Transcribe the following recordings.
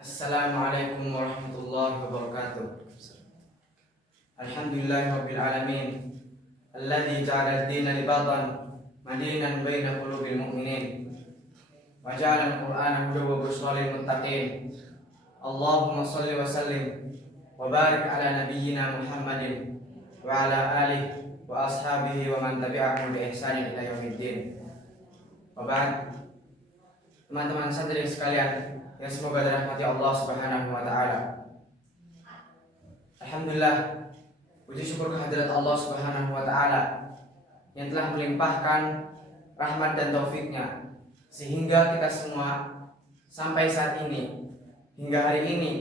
Assalamualaikum warahmatullahi wabarakatuh. Alhamdulillahirabbil alamin alladzi ja'ala ad-dina libatan madinan baina qulubil mu'minin wa ja'ala al-Qur'ana hudan wa bushra lil muttaqin. Allahumma shalli wa sallim wa barik ala nabiyyina Muhammadin wa ala alihi wa ashabihi wa man tabi'ahum bi ihsanin ila yaumiddin. Wa ba'd. Teman-teman santri sekalian yang semoga dirahmati Allah Subhanahu wa taala. Alhamdulillah, puji syukur kehadirat Allah Subhanahu wa taala yang telah melimpahkan rahmat dan taufiknya sehingga kita semua sampai saat ini hingga hari ini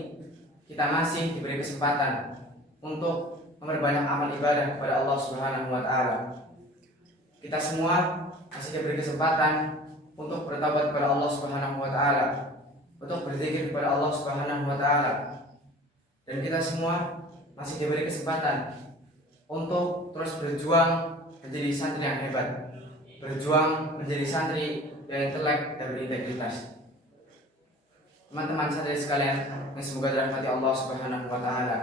kita masih diberi kesempatan untuk memperbanyak amal ibadah kepada Allah Subhanahu wa taala. Kita semua masih diberi kesempatan untuk bertaubat kepada Allah Subhanahu wa taala, untuk berzikir kepada Allah Subhanahu wa taala. Dan kita semua masih diberi kesempatan untuk terus berjuang menjadi santri yang hebat, berjuang menjadi santri yang intelek dan berintegritas. Teman-teman santri sekalian yang semoga dirahmati Allah Subhanahu wa taala.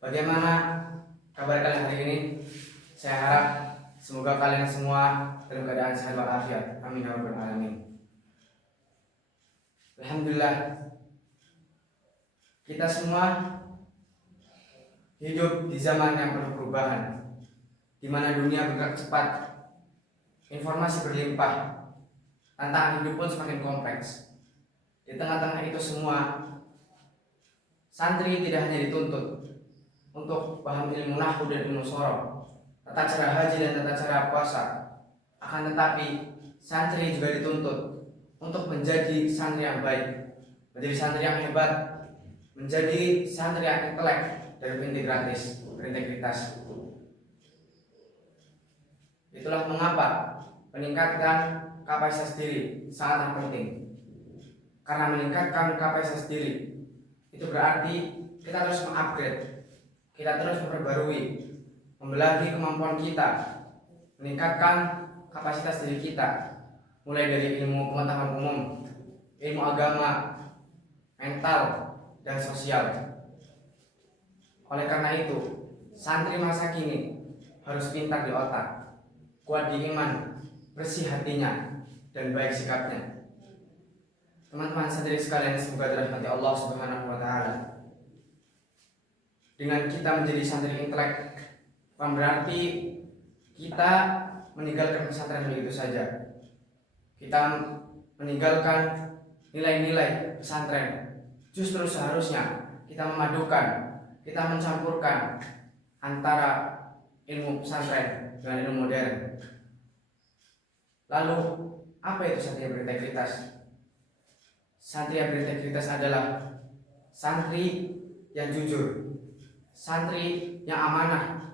Bagaimana kabar kalian hari ini? Saya harap semoga kalian semua dalam keadaan sehat walafiat. Amin ya rabbal alamin. Alhamdulillah, kita semua hidup di zaman yang penuh perubahan, di mana dunia bergerak cepat, informasi berlimpah, tantangan hidup pun semakin kompleks. Di tengah-tengah itu semua, santri tidak hanya dituntut untuk paham ilmu nahwu dan ilmu shoroh, tata cara haji dan tata cara puasa, akan tetapi santri juga dituntut untuk menjadi santri yang baik, menjadi santri yang hebat, menjadi santri yang intelek dan berintegritas. Itulah mengapa meningkatkan kapasitas diri sangatlah penting. Karena meningkatkan kapasitas diri itu berarti kita terus mengupgrade, kita terus memperbarui, membelahi kemampuan kita, meningkatkan kapasitas diri kita, mulai dari ilmu pengetahuan umum, ilmu agama, mental, dan sosial. Oleh karena itu, santri masa kini harus pintar di otak, kuat di iman, bersih hatinya, dan baik sikapnya. Teman-teman santri sekalian semoga dirahmati Allah Subhanahu wa taala. Dengan kita menjadi santri intelek, bukan berarti kita meninggalkan pesantren begitu saja. Kita meninggalkan nilai-nilai pesantren. Justru seharusnya kita memadukan, kita mencampurkan antara ilmu pesantren dengan ilmu modern. Lalu, apa itu santri yang berintegritas? Santri yang berintegritas adalah santri yang jujur, santri yang amanah,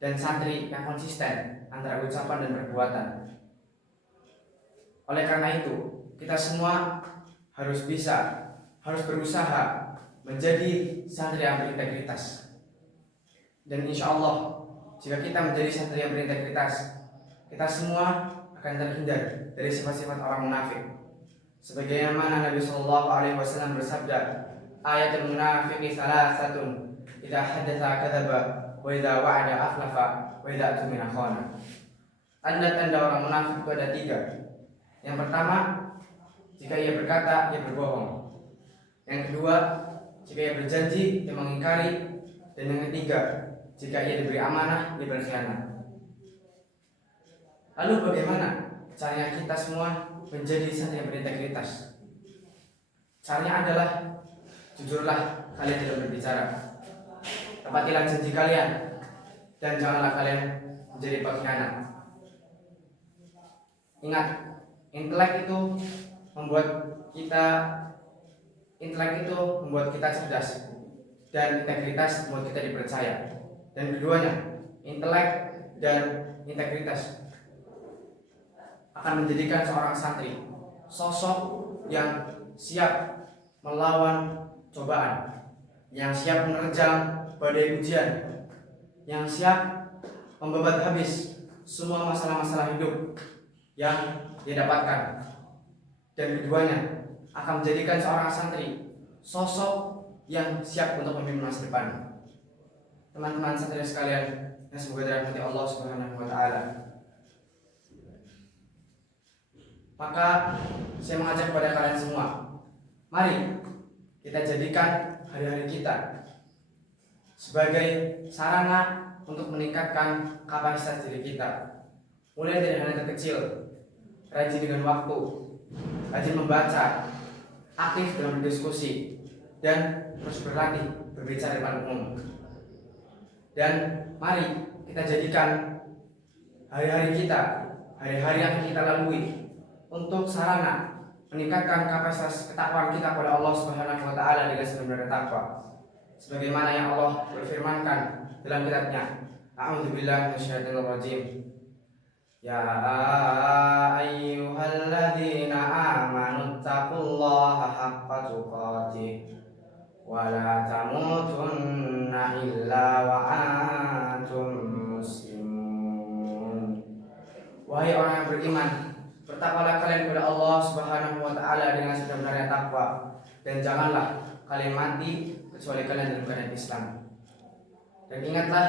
dan santri yang konsisten antara ucapan dan perbuatan. Oleh karena itu, kita semua harus berusaha menjadi santri yang berintegritas. Dan insya Allah, jika kita menjadi santri yang berintegritas, kita semua akan terhindar dari sifat-sifat orang munafik. Sebagaimana Nabi Shallallahu Alaihi Wasallam bersabda, ayatul munafiqi salasatun, idza haddatsa kadzaba, wa idza wa'ada akhlafa, wa idza tumina khana. Tanda-tanda orang munafik itu ada 3. Yang pertama, jika ia berkata, ia berbohong. Yang kedua, jika ia berjanji, ia mengingkari. Dan yang ketiga, jika ia diberi amanah, ia berkhianat. Lalu bagaimana caranya kita semua menjadi santri yang berintegritas? Caranya adalah jujurlah kalian dalam berbicara, tepatilah janji kalian, dan janganlah kalian menjadi pengkhianat. Ingat, intelek itu membuat kita cerdas, dan integritas membuat kita dipercaya. Dan keduanya, intelek dan integritas, akan menjadikan seorang santri sosok yang siap melawan cobaan, yang siap menerjang badai ujian, yang siap membabat habis semua masalah-masalah hidup yang dia dapatkan. Dan keduanya akan menjadikan seorang santri sosok yang siap untuk memimpin masa depan. Teman-teman satria sekalian yang semoga dirahmati Allah Subhanahu wa taala. Maka saya mengajak kepada kalian semua, mari kita jadikan hari-hari kita sebagai sarana untuk meningkatkan kapasitas diri kita. Mulai dari hal yang terkecil, rajin dengan waktu, rajin membaca, aktif dalam berdiskusi, dan terus berlatih berbicara depan umum. Dan mari kita jadikan hari-hari kita, hari-hari yang kita lalui untuk sarana meningkatkan kapasitas ketakwaan kita kepada Allah Subhanahu wa taala dengan sebenar-benar takwa. Sebagaimana yang Allah berfirmankan dalam kitabnya, A'udzubillahi minasyaitonir rajim. Ya ayyuhalladzina amanu taqullaha haqqa tuqatih wa la tamutunna illa wa antum muslimun. Wahai orang yang beriman, bertakwalah kalian kepada Allah Subhanahu wa taala dengan sebenar-benarnya takwa, dan janganlah kalian mati kecuali kalian dalam keadaan Islam. Dan ingatlah,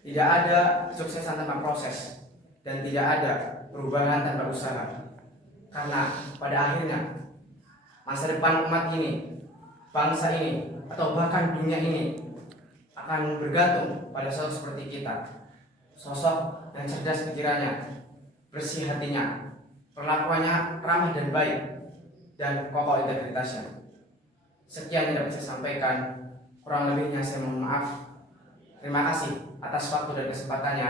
tidak ada kesuksesan tanpa proses, dan tidak ada perubahan tanpa usaha. Karena pada akhirnya masa depan umat ini, bangsa ini, atau bahkan dunia ini akan bergantung pada sosok seperti kita. Sosok yang cerdas pikirannya, bersih hatinya, perlakuannya ramah dan baik, dan kokoh integritasnya. Sekian yang dapat saya sampaikan. Kurang lebihnya saya mohon maaf. Terima kasih atas waktu dan kesempatannya.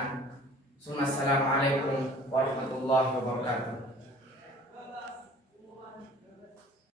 Assalamualaikum warahmatullahi wabarakatuh.